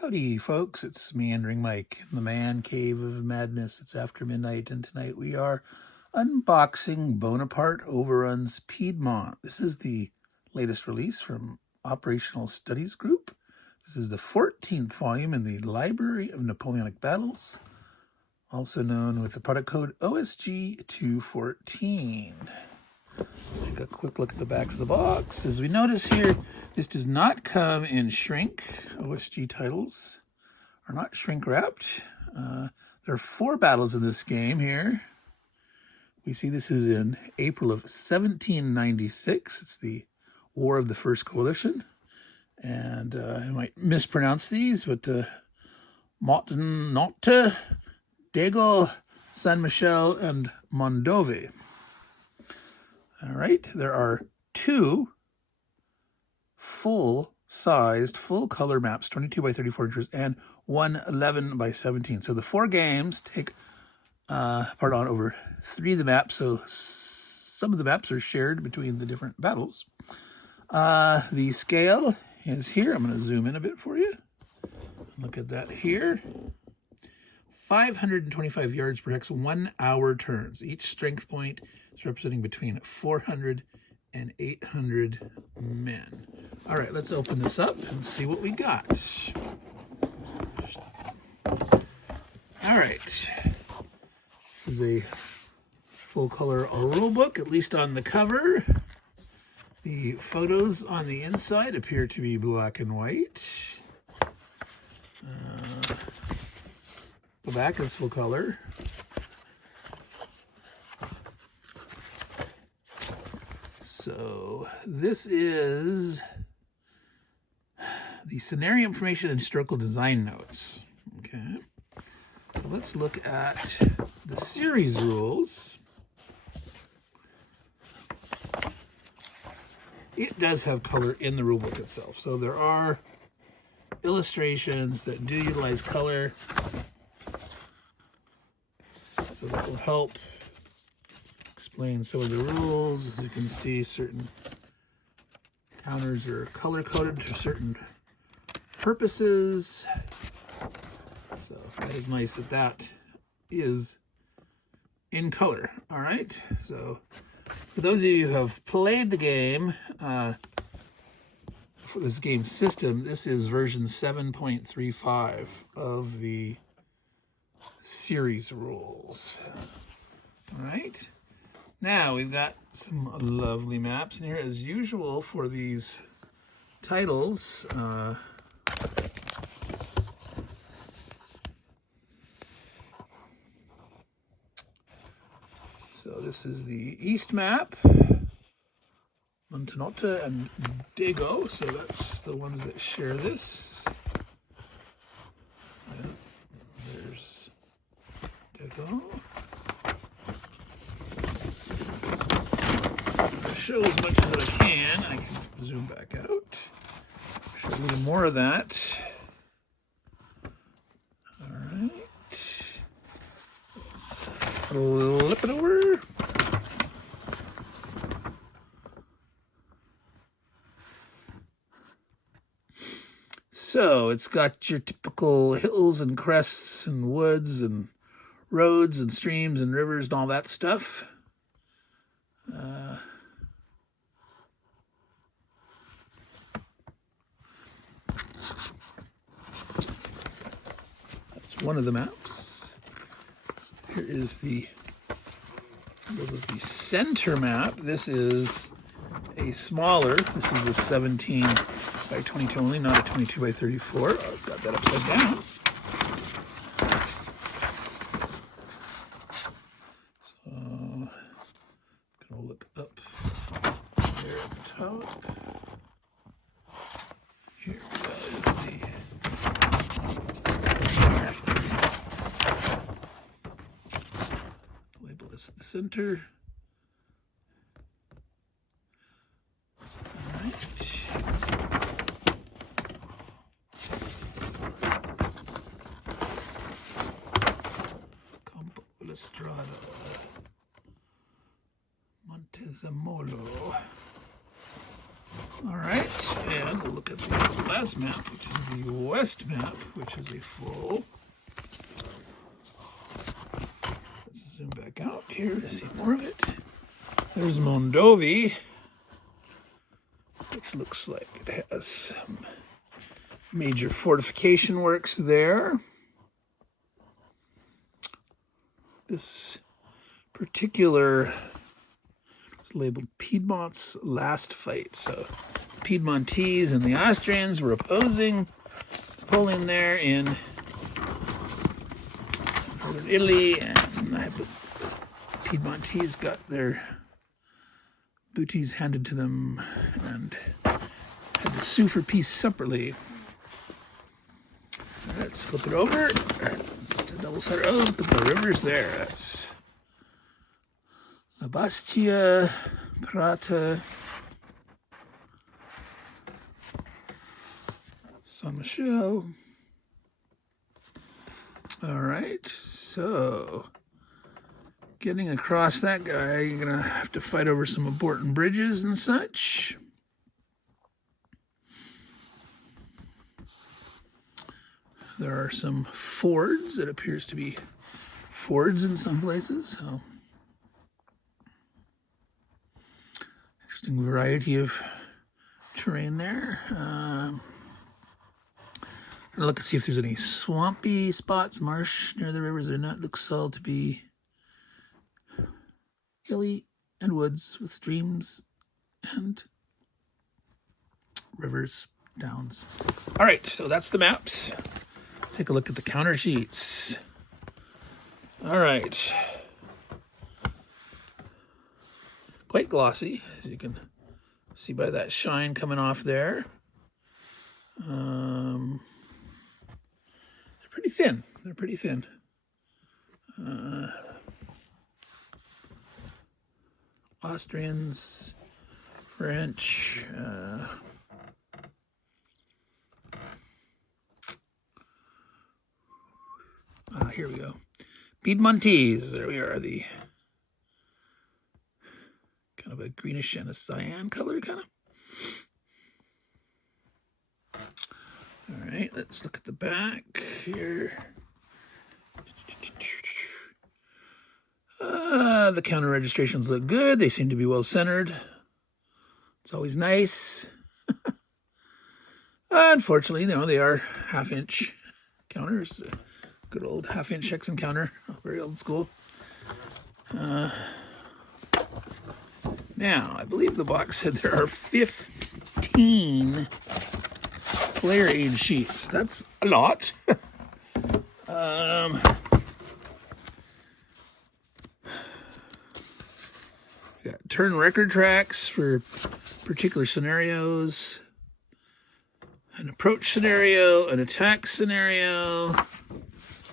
Howdy, folks. It's Meandering Mike in the Man Cave of Madness. It's after midnight, and tonight we are unboxing Bonaparte Overruns Piedmont. This is the latest release from Operational Studies Group. This is the 14th volume in the Library of Napoleonic Battles, also known with the product code OSG214. Let's take a quick look at the backs of the box. As we notice here, this does not come in shrink. OSG titles are not shrink wrapped. There are 4 battles in this game here. We see this is in April of 1796. It's the War of the First Coalition. And I might mispronounce these, but Montenotte, Dago, San Michel, and Mondove. All right, there are 2 full-sized, full-color maps, 22 by 34 inches, and 1 11 by 17. So the 4 games take part on over 3 of the maps, so some of the maps are shared between the different battles. The scale is here. I'm going to zoom in a bit for you. Look at that here. 525 yards per hex, 1 hour turns. Each strength point is representing between 400 and 800 men. All right, let's open this up and see what we got. All right. This is a full-color rule book, at least on the cover. The photos on the inside appear to be black and white. The back is full color. So this is the scenario information and historical design notes. Okay. So let's look at the series rules. It does have color in the rulebook itself. So there are illustrations that do utilize color. So that will help explain some of the rules. As you can see, certain counters are color-coded for certain purposes. So that is nice that that is in color. All right. So for those of you who have played the game, for this game system, this is version 7.35 of the series rules. All right. Now we've got some lovely maps in here, as usual for these titles. So this is the East map, Montenotte and Dago. So that's the ones that share this. Yeah, there's Dago. I'll show as much as I can. I can zoom back out. Show a little more of that. All right. Let's flip it over. So it's got your typical hills and crests and woods and roads and streams and rivers and all that stuff. That's one of the maps. Here is the center map. This is a smaller. This is a 17 by 22 only, not a 22 by 34. I've got that upside down. So I'm gonna look up there at the top. Here is the label is the center. All right. Strada, Montezemolo. All right, and we'll look at the last map, which is the west map, which is a full. Let's zoom back out here to see more of it. There's Mondovi, which looks like it has some major fortification works there. This particular is labeled Piedmont's last fight. So Piedmontese and the Austrians were opposing, pulling there in northern Italy, and Piedmontese got their booties handed to them and had to sue for peace separately. Let's flip it over. It's a double-sided. Oh, look at the rivers there. That's La Bastia, Prata, San Michel. All right, so getting across that guy, you're gonna have to fight over some important bridges and such. There are some fords. It appears to be fords in some places. So interesting variety of terrain there. Look and see if there's any swampy spots, marsh near the rivers. There not looks all to be hilly and woods with streams and rivers, downs. All right, so that's the maps. Let's take a look at the counter sheets. All right. Quite glossy, as you can see by that shine coming off there. They're pretty thin. They're pretty thin. Austrians, French, here we go. Piedmontese, there we are, the kind of a greenish and a cyan color, kind of. All right, let's look at the back here. The counter registrations look good. They seem to be well centered. It's always nice. Unfortunately, they are half-inch counters. Good old half-inch Hexam counter, very old school. Now, I believe the box said there are 15 player aid sheets. That's a lot. We got turn record tracks for particular scenarios, an approach scenario, an attack scenario.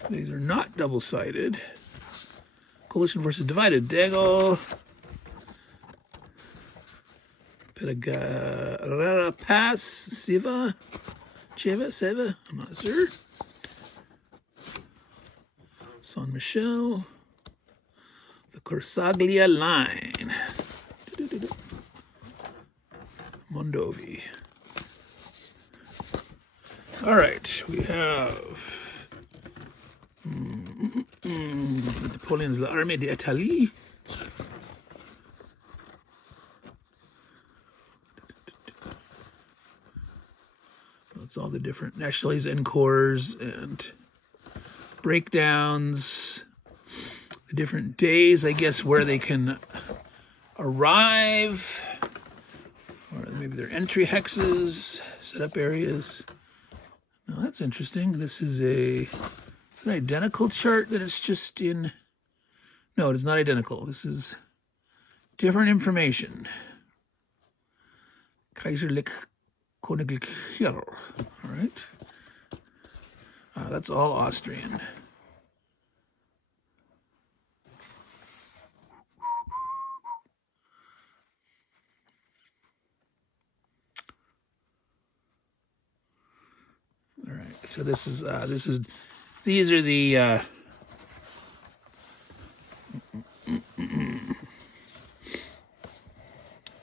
These are not double-sided. Coalition forces divided. Dago. Pedagara Pass. Siva. Seva. I'm not sure. San Michel. The Corsaglia line. Mondovi. All right, we have Napoleon's L'Armée d'Italie. That's all the different nationalities and corps and breakdowns. The different days, I guess, where they can arrive, or maybe their entry hexes, setup areas. Now that's interesting. This is an identical chart that it's just in. No, it is not identical. This is different information. Kaiserlich Königlich Heer. All right. That's all Austrian. All right. So these are the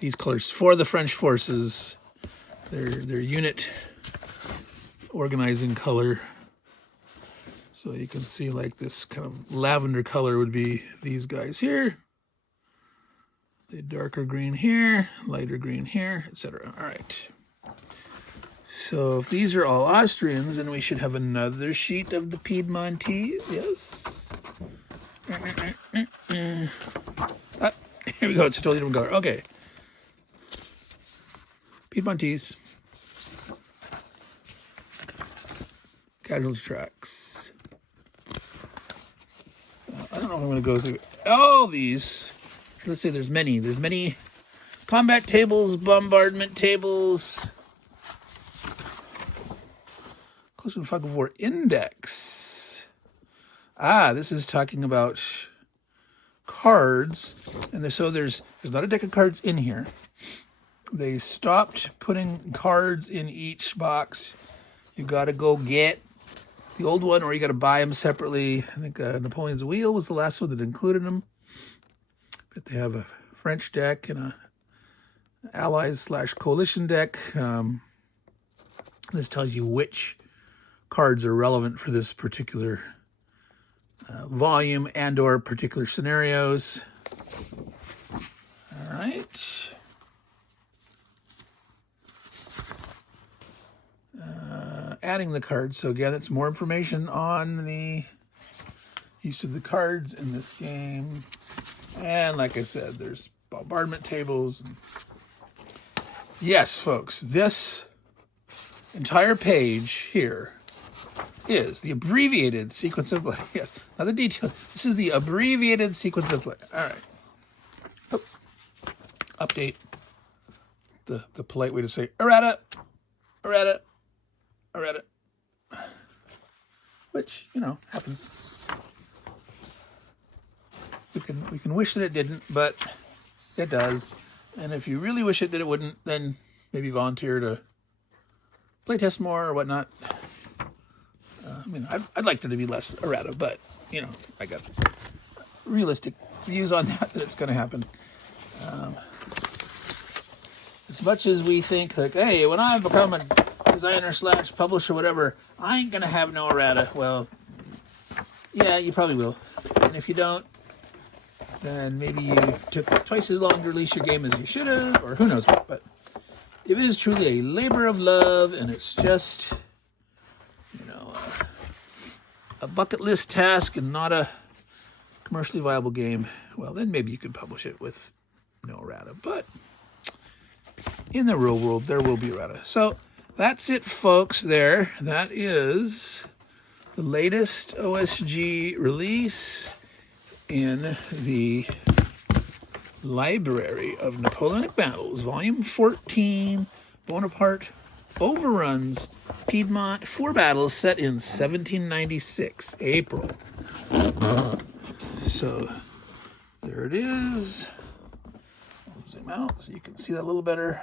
these colors for the French forces. their unit organizing color. So you can see like this kind of lavender color would be these guys here. The darker green here, lighter green here, etc. All right. So if these are all Austrians, then we should have another sheet of the Piedmontese. Yes. Ah, here we go. It's a totally different color. Okay. Piedmontese. Casualty tracks. I don't know if I'm going to go through all these. Let's say there's many. There's many combat tables, bombardment tables. Close to Fog of War Index. This is talking about cards. And so there's not a deck of cards in here. They stopped putting cards in each box. You got to go get the old one, or you got to buy them separately. I think Napoleon's Wheel was the last one that included them. But they have a French deck and a Allies/Coalition deck. This tells you which cards are relevant for this particular volume and or particular scenarios. All right. Adding the cards. So again, it's more information on the use of the cards in this game. And like I said, there's bombardment tables. Yes, folks, this entire page here is the abbreviated sequence of play. Yes, not the detail. This is the abbreviated sequence of play. All right. Oh. Update. The polite way to say errata, errata, errata. Which, you know, happens. We can wish that it didn't, but it does. And if you really wish it wouldn't, then maybe volunteer to playtest more or whatnot. I mean, I'd like there to be less errata, but, you know, I got realistic views on that it's going to happen. As much as we think, like, hey, when I become a designer/publisher, whatever, I ain't going to have no errata. Well, yeah, you probably will. And if you don't, then maybe you took twice as long to release your game as you should have, or who knows what. But if it is truly a labor of love and it's just, you know, a bucket list task and not a commercially viable game, well, then maybe you could publish it with no errata. But in the real world, there will be errata. So that's it, folks, there. That is the latest OSG release in the Library of Napoleonic Battles, Volume 14, Bonaparte Overruns Piedmont, 4 battles set in 1796, April. So there it is. I'll zoom out so you can see that a little better.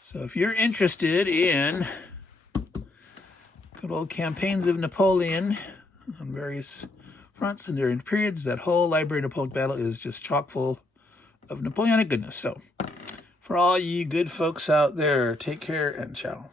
So if you're interested in good old campaigns of Napoleon on various fronts and during periods, that whole Library of Napoleonic Battle is just chock full of Napoleonic goodness. So for all you good folks out there, take care and ciao.